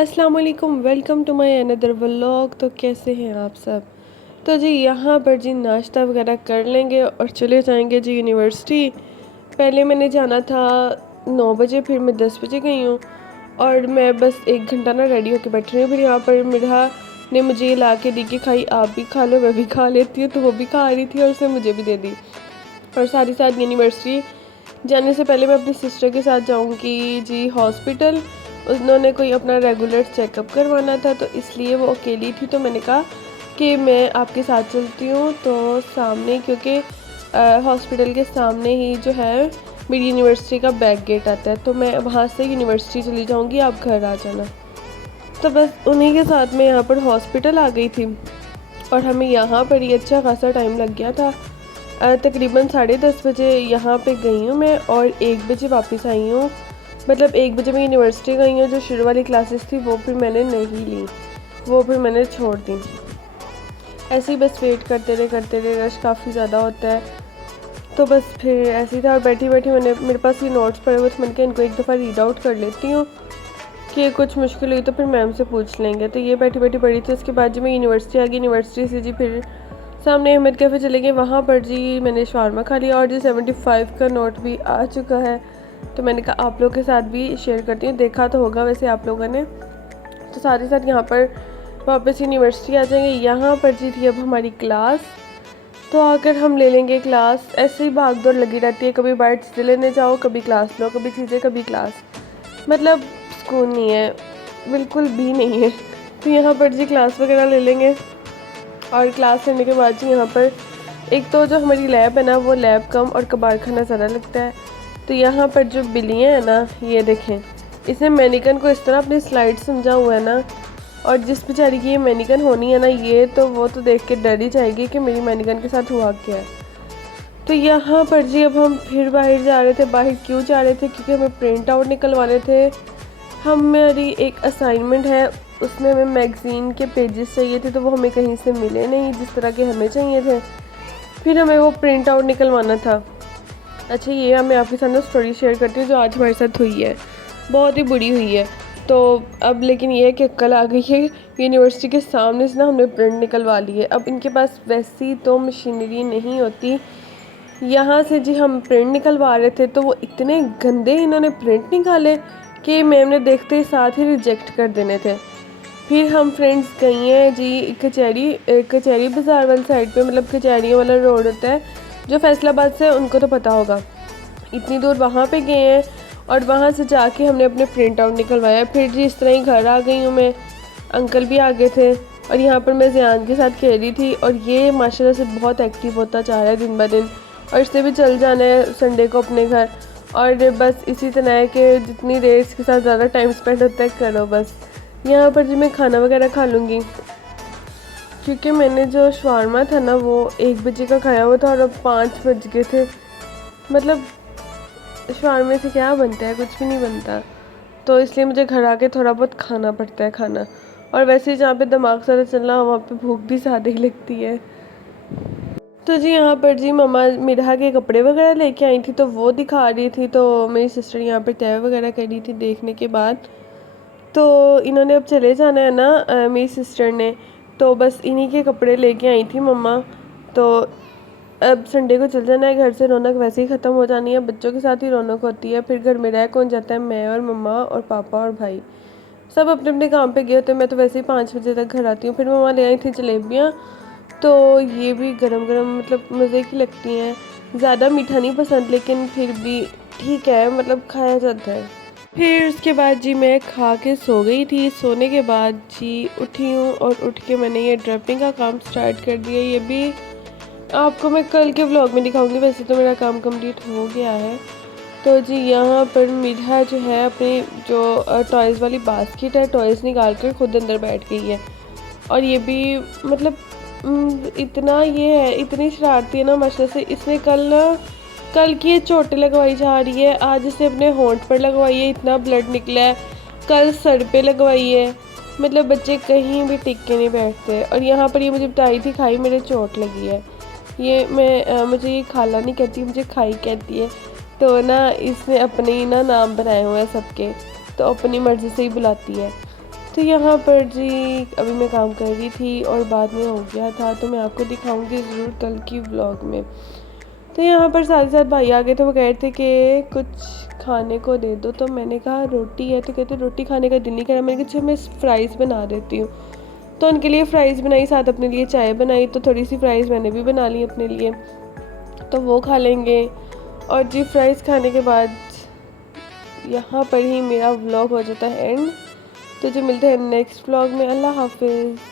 अस्सलाम वालेकुम, welcome to my another vlog. तो कैसे हैं आप सब? तो जी यहाँ पर जी नाश्ता वगैरह कर लेंगे और चले जाएंगे जी यूनिवर्सिटी। पहले मैंने जाना था 9 बजे, फिर मैं 10 बजे गई हूँ। और मैं बस 1 घंटा ना रेडी होकर बैठी रही हूँ। फिर यहाँ पर मिठा ने मुझे ये ला के दी कि खाई आप भी खा लो, मैं भी खा लेती हूँ। तो वो भी खा रही थी और उसने मुझे भी दे दी। और साथ ही साथ यूनिवर्सिटी जाने से पहले मैं अपनी सिस्टर के साथ जाऊंगी जी हॉस्पिटल। उन्होंने कोई अपना रेगुलर चेकअप करवाना था, तो इसलिए वो अकेली थी। तो मैंने कहा कि मैं आपके साथ चलती हूँ। तो सामने, क्योंकि हॉस्पिटल के सामने ही जो है मेरी यूनिवर्सिटी का बैक गेट आता है, तो मैं वहाँ से यूनिवर्सिटी चली जाऊँगी, आप घर आ जाना। तो बस उन्हीं के साथ में यहाँ पर हॉस्पिटल आ गई थी। और हमें यहाँ पर ही अच्छा खासा टाइम लग गया था। तकरीबन 10:30 बजे यहाँ पे गई हूँ मैं और 1 बजे वापस आई हूँ। मतलब 1 बजे मैं यूनिवर्सिटी गई हूँ। जो शुरू वाली क्लासेस थी वो फिर मैंने नहीं ली, वो फिर मैंने छोड़ दी। ऐसे ही बस वेट करते रहे, रश काफ़ी ज़्यादा होता है। तो बस फिर ऐसे ही था। और बैठी बैठी मेरे पास ये नोट्स पड़े हुए थे, मैंने कहा इनको एक दफ़ा रीड आउट कर लेती हूँ कि कुछ मुश्किल हुई तो फिर मैम से पूछ लेंगे। तो ये बैठी बैठी पढ़ी थी। उसके बाद जी मैं यूनिवर्सिटी आ गई। यूनिवर्सिटी से जी फिर सामने अहमद कैफ़े चले गए। वहाँ पर जी मैंने शावरमा खा लिया और जी 75 का नोट भी आ चुका है। तो मैंने कहा आप लोगों के साथ भी शेयर करती हूँ। देखा तो होगा वैसे आप लोगों ने। तो साथ ही साथ यहाँ पर वापस यूनिवर्सिटी आ जाएंगे। यहाँ पर जी थी अब हमारी क्लास। तो आकर हम ले लेंगे क्लास। ऐसे ही भाग दौड़ लगी रहती है, कभी बाइट चीज़ें लेने जाओ, कभी क्लास लो, कभी चीज़ें, कभी क्लास। मतलब सुकून नहीं है, बिल्कुल भी नहीं है। तो यहाँ पर जी क्लास वगैरह ले लेंगे। और क्लास लेने के बाद जी यहाँ पर एक तो जो हमारी लैब है ना, वो लैब कम और कबाड़ खाना ज़्यादा लगता है। तो यहाँ पर जो बिल्लियाँ हैं ना, ये देखें, इसने मैनिकन को इस तरह अपनी स्लाइड समझा हुआ है ना। और जिस बेचारी की ये मैनिकन होनी है ना, ये तो वो तो देख के डर ही जाएगी कि मेरी मैनिकन के साथ हुआ क्या है। तो यहाँ पर जी अब हम फिर बाहर जा रहे थे। बाहर क्यों जा रहे थे? क्योंकि हमें प्रिंट आउट निकलवाने थे। हमारी एक असाइनमेंट है, उसमें हमें मैगज़ीन के पेजेस चाहिए थे, तो वो हमें कहीं से मिले नहीं जिस तरह के हमें चाहिए थे। फिर हमें वो प्रिंट आउट निकलवाना था। अच्छा, ये मैं आपके साथ ना स्टोरी शेयर करती हूँ जो आज हमारे साथ हुई है। बहुत ही बुरी हुई है। तो अब लेकिन ये है कि कल आ गई है, यूनिवर्सिटी के सामने से ना हमने प्रिंट निकलवा ली है। अब इनके पास वैसी तो मशीनरी नहीं होती। यहाँ से जी हम प्रिंट निकलवा रहे थे, तो वो इतने गंदे इन्होंने प्रिंट निकाले कि मैम ने देखते ही साथ ही रिजेक्ट कर देने थे। फिर हम फ्रेंड्स गई हैं जी कचहरी बाज़ार वाली साइड पे, मतलब कचहरियों वाला रोड होता है जो फैसलाबाद से, उनको तो पता होगा। इतनी दूर वहाँ पे गए हैं और वहाँ से जाके हमने अपने प्रिंट आउट निकलवाया। फिर जी इस तरह ही घर आ गई हूँ मैं। अंकल भी आ गए थे और यहाँ पर मैं ज़ियान के साथ खेल रही थी। और ये माशाल्लाह से बहुत एक्टिव होता जा रहा है दिन ब दिन। और इससे भी चल जाना है संडे को अपने घर। और बस इसी तरह है कि जितनी देर इसके साथ ज़्यादा टाइम स्पेंड होता है करो बस। यहाँ पर जी मैं खाना वगैरह खा लूँगी, क्योंकि मैंने जो शवारमा था ना वो 1 बजे का खाया हुआ था और अब 5 बज गए थे। मतलब शवारमे से क्या बनता है? कुछ भी नहीं बनता। तो इसलिए मुझे घर आके थोड़ा बहुत खाना पड़ता है खाना। और वैसे ही जहाँ पे दिमाग ज़्यादा चल रहा वहाँ पे भूख भी ज़्यादा ही लगती है। तो जी यहाँ पर जी मम्मा मिठा के कपड़े वगैरह लेके आई थी, तो वो दिखा रही थी। तो मेरी सिस्टर यहाँ पर तय वगैरह कर रही थी देखने के बाद। तो इन्होंने अब चले जाना है ना, मेरी सिस्टर ने। तो बस इन्हीं के कपड़े लेके आई थी मम्मा। तो अब संडे को चल जाना है घर से। रौनक वैसे ही ख़त्म हो जानी है, बच्चों के साथ ही रौनक होती है। फिर घर में रह कौन जाता है? मैं और मम्मा और पापा और भाई सब अपने अपने काम पे गए होते हैं। मैं तो वैसे ही 5 बजे तक घर आती हूँ। फिर मम्मा ले आई थी जलेबियाँ। तो ये भी गरम गरम मतलब मज़े की लगती हैं। ज़्यादा मीठा नहीं पसंद, लेकिन फिर भी ठीक है, मतलब खाया जाता है। फिर उसके बाद जी मैं खा के सो गई थी। सोने के बाद जी उठी हूँ और उठ के मैंने ये ड्रेपिंग का काम स्टार्ट कर दिया। ये भी आपको मैं कल के व्लॉग में दिखाऊंगी। वैसे तो मेरा काम कंप्लीट हो गया है। तो जी यहाँ पर मिठा जो है अपनी जो टॉयज़ वाली बास्केट है, टॉयज़ निकाल कर खुद अंदर बैठ गई है। और ये भी मतलब इतना ये है, इतनी शरारती है ना माशाल्लाह से। इसने कल की ये चोटें लगवाई जा रही है, आज इसे अपने होंठ पर लगवाई है, इतना ब्लड निकला है। कल सर पे लगवाई है। मतलब बच्चे कहीं भी टिक के नहीं बैठते। और यहाँ पर ये मुझे बताई थी खाई मेरे चोट लगी है। ये मुझे ये खाला नहीं कहती, मुझे खाई कहती है। तो ना इसने अपने ही ना नाम बनाए हुए हैं सबके, तो अपनी मर्ज़ी से ही बुलाती है। तो यहाँ पर जी अभी मैं काम कर रही थी और बाद में हो गया था, तो मैं आपको दिखाऊंगी ज़रूर कल की व्लॉग में। तो यहाँ पर साथ साथ भाई आ गए थे, वो कह रहे थे कि कुछ खाने को दे दो। तो मैंने कहा रोटी है, तो कहते रोटी खाने का दिल नहीं करा। मैंने कहा अच्छा मैं फ़्राइज़ बना देती हूँ। तो उनके लिए फ़्राइज़ बनाई, साथ अपने लिए चाय बनाई। तो थोड़ी सी फ़्राइज़ मैंने भी बना ली अपने लिए, तो वो खा लेंगे। और जी फ़्राइज़ खाने के बाद यहाँ पर ही मेरा व्लॉग हो जाता है एंड। तो जो मिलते हैं नेक्स्ट व्लॉग में। अल्लाह हाफिज़।